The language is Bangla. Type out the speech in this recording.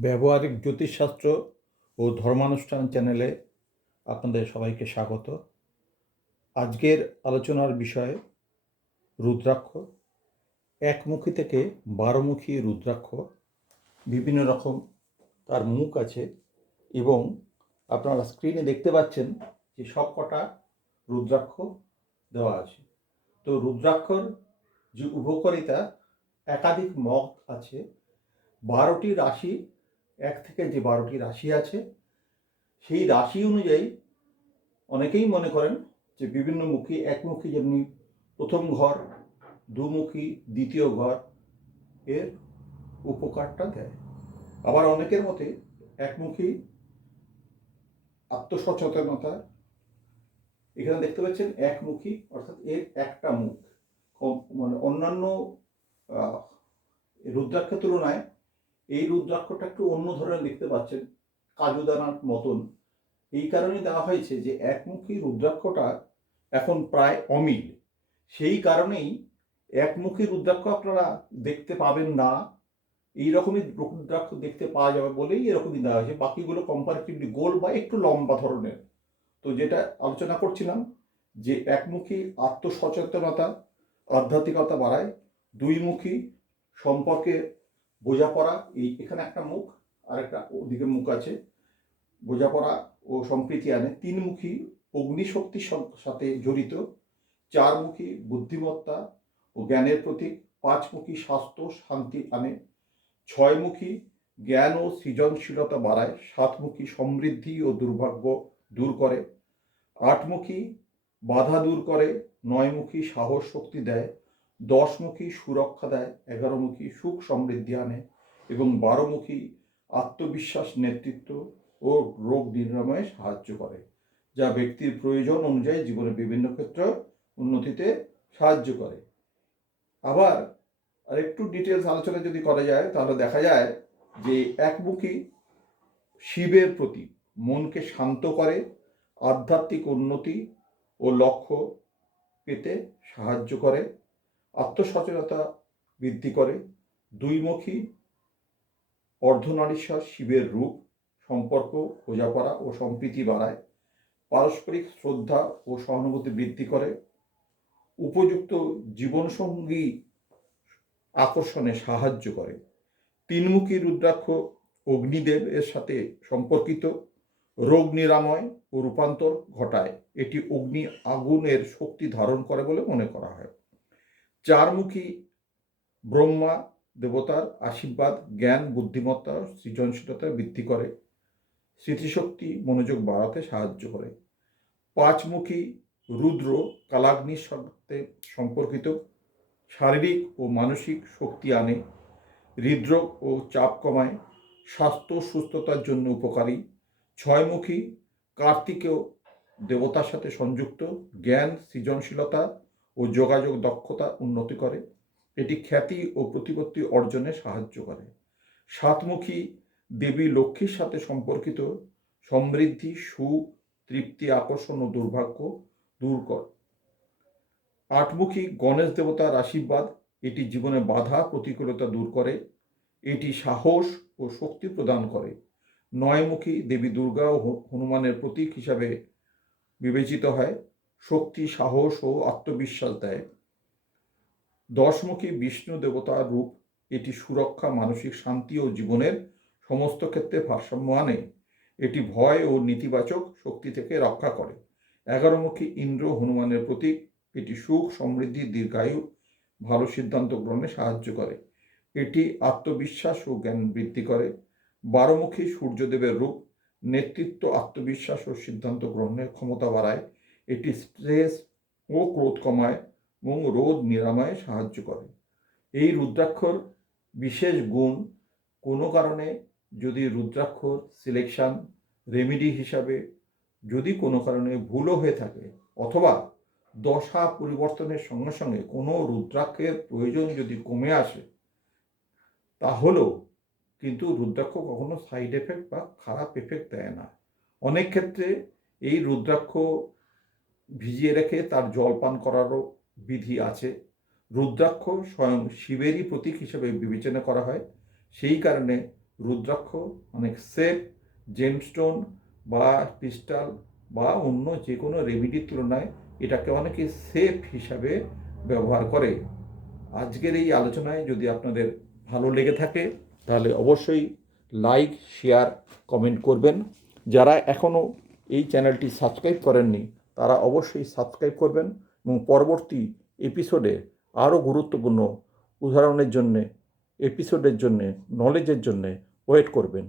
ব্যবহারিক জ্যোতিষশাস্ত্র ও ধর্মানুষ্ঠান চ্যানেলে আপনাদের সবাইকে স্বাগত। আজকের আলোচনার বিষয় রুদ্রাক্ষ। একমুখী থেকে বারোমুখী রুদ্রাক্ষ। বিভিন্ন রকম তার মুখ আছে এবং আপনারা স্ক্রিনে দেখতে পাচ্ছেন যে সব কটা রুদ্রাক্ষ দেওয়া আছে। তো রুদ্রাক্ষর যে উপকারিতা একাধিক মত আছে। বারোটি রাশি এক থেকে যে বারোটি রাশি আছে, সেই রাশি অনুযায়ী অনেকেই মনে করেন যে বিভিন্ন মুখী একমুখী যেমনি প্রথম ঘর, দুমুখী দ্বিতীয় ঘর এর উপকারটা দেয়। আবার অনেকের মতে একমুখী আত্মসচেতনতা, এখানে দেখতে পাচ্ছেন একমুখী অর্থাৎ এর একটা মুখ। মানে অন্যান্য রুদ্রাক্ষের তুলনায় এই রুদ্রাক্ষটা একটু অন্য ধরনের দেখতে পাচ্ছেন, কাজুদানার মতন। এই কারণেই দেওয়া হয়েছে যে একমুখী রুদ্রাক্ষটা এখন প্রায় অমিল। সেই কারণেই একমুখী রুদ্রাক্ষ আপনারা দেখতে পাবেন না। এই রকমই রুদ্রাক্ষ দেখতে পাওয়া যাবে বলেই এরকমই দেওয়া হয়েছে। বাকিগুলো কম্পারেটিভলি গোল বা একটু লম্বা ধরনের। তো যেটা আলোচনা করছিলাম যে একমুখী আত্মসচেতনতা, আধ্যাত্মিকতা বাড়ায়, দুইমুখী সম্পর্কে বোঝাপড়া, এই এখানে একটা মুখ, আর একটা ওদিকে মুখ আছে। বোঝাপড়া ও সম্প্রীতি আনে তিনমুখী অগ্নিশক্তির সাথে জড়িত, চারমুখী বুদ্ধিমত্তা ও জ্ঞানের প্রতীক, পাঁচমুখী স্বাস্থ্য শান্তি আনে, ছয়মুখী জ্ঞান ও সৃজনশীলতা বাড়ায়, সাতমুখী সমৃদ্ধি ও দুর্ভাগ্য দূর করে, আটমুখী বাধা দূর করে, নয়মুখী সাহস শক্তি দেয় দশমুখী সুরক্ষা দেয়, এগারোমুখী সুখ সমৃদ্ধি আনে এবং বারোমুখী আত্মবিশ্বাস, নেতৃত্ব ও রোগ নিরাময়ে সাহায্য করে, যা ব্যক্তির প্রয়োজন অনুযায়ী জীবনের বিভিন্ন ক্ষেত্রে উন্নতিতে সাহায্য করে। আবার আর একটু ডিটেলস আলোচনা যদি করা যায়, তাহলে দেখা যায় যে একমুখী শিবের প্রতি মনকে শান্ত করে, আধ্যাত্মিক উন্নতি ও লক্ষ্য পেতে সাহায্য করে। আত্মসচেতনতা বৃদ্ধি করে, দুইমুখী অর্ধনারীশ্বর শিবের রূপ, সম্পর্ক বোঝাপড়া ও সম্প্রীতি বাড়ায়, পারস্পরিক শ্রদ্ধা ও সহানুভূতি বৃদ্ধি করে, উপযুক্ত জীবনসঙ্গী আকর্ষণে সাহায্য করে। তিনমুখী রুদ্রাক্ষ অগ্নিদেব এর সাথে সম্পর্কিত রোগ নিরাময় ও রূপান্তর ঘটায়। এটি অগ্নি আগুনের শক্তি ধারণ করে বলে মনে করা হয়। চারমুখী ব্রহ্মা দেবতার আশীর্বাদ, জ্ঞান, বুদ্ধিমত্তা, সৃজনশীলতা বৃদ্ধি করে। স্মৃতিশক্তি মনোযোগ বাড়াতে সাহায্য করে। পাঁচমুখী রুদ্র কালাগ্নির সাথে সম্পর্কিত। শারীরিক ও মানসিক শক্তি আনে। হৃদরোগ ও চাপ কমায়। স্বাস্থ্য সুস্থতার জন্য উপকারী। ছয়মুখী কার্তিকেয় দেবতার সাথে সংযুক্ত। জ্ঞান, সৃজনশীলতা ও যোগাযোগ দক্ষতা উন্নতি করে। এটি খ্যাতি ও প্রতিপত্তি অর্জনে সাহায্য করে। সাতমুখী দেবী লক্ষ্মীর সাথে সম্পর্কিত সমৃদ্ধি, সুখ, তৃপ্তি, আকর্ষণ ও দুর্ভাগ্য দূর কর। আটমুখী গণেশ দেবতার আশীর্বাদ এটি জীবনে বাধা, প্রতিকূলতা দূর করে। এটি সাহস ও শক্তি প্রদান করে। নয়মুখী দেবী দুর্গা ও হনুমানের প্রতীক হিসাবে বিবেচিত হয়। শক্তি, সাহস ও আত্মবিশ্বাস দেয়। দশমুখী বিষ্ণু দেবতার রূপ, এটি সুরক্ষা, মানসিক শান্তি ও জীবনের সমস্ত ক্ষেত্রে ভারসাম্য আনে। এটি ভয় ও নেতিবাচক শক্তি থেকে রক্ষা করে। এগারোমুখী ইন্দ্র হনুমানের প্রতীক, এটি সুখ, সমৃদ্ধি, দীর্ঘায়ু, ভালো সিদ্ধান্ত গ্রহণে সাহায্য করে। এটি আত্মবিশ্বাস ও জ্ঞান বৃদ্ধি করে। বারোমুখী সূর্যদেবের রূপ, নেতৃত্ব, আত্মবিশ্বাস ও সিদ্ধান্ত গ্রহণের ক্ষমতা বাড়ায়। এটি স্ট্রেস ও ক্রোধ কমায় এবং রোদ নিরাময়ে সাহায্য করে। এই রুদ্রাক্ষর বিশেষ গুণ, কোনো কারণে যদি রুদ্রাক্ষর সিলেকশন রেমিডি হিসাবে যদি কোনো কারণে ভুলও হয়ে থাকে অথবা দশা পরিবর্তনের সঙ্গে সঙ্গে কোনো রুদ্রাক্ষের প্রয়োজন যদি কমে আসে, তাহলেও কিন্তু রুদ্রাক্ষ কখনো সাইড এফেক্ট বা খারাপ এফেক্ট দেয় না। অনেক ক্ষেত্রে এই রুদ্রাক্ষ ভিজিয়ে রেখে তার জল পান করারও বিধি আছে। রুদ্রাক্ষ স্বয়ং শিবেরই প্রতীক হিসেবে বিবেচনা করা হয়। সেই কারণে রুদ্রাক্ষ অনেক সেফ, জেমস্টোন বা ক্রিস্টাল বা অন্য যে কোনো রেমিডির তুলনায় এটাকে অনেকে সেফ হিসাবে ব্যবহার করে। আজকের এই আলোচনায় যদি আপনাদের ভালো লেগে থাকে, তাহলে অবশ্যই লাইক, শেয়ার, কমেন্ট করবেন। যারা এখনও এই চ্যানেলটি সাবস্ক্রাইব করেননি তারা অবশ্যই সাবস্ক্রাইব করবেন এবং পরবর্তী এপিসোডে আরও গুরুত্বপূর্ণ উদাহরণের জন্যে এপিসোডের জন্যে নলেজের জন্যে ওয়েট করবেন।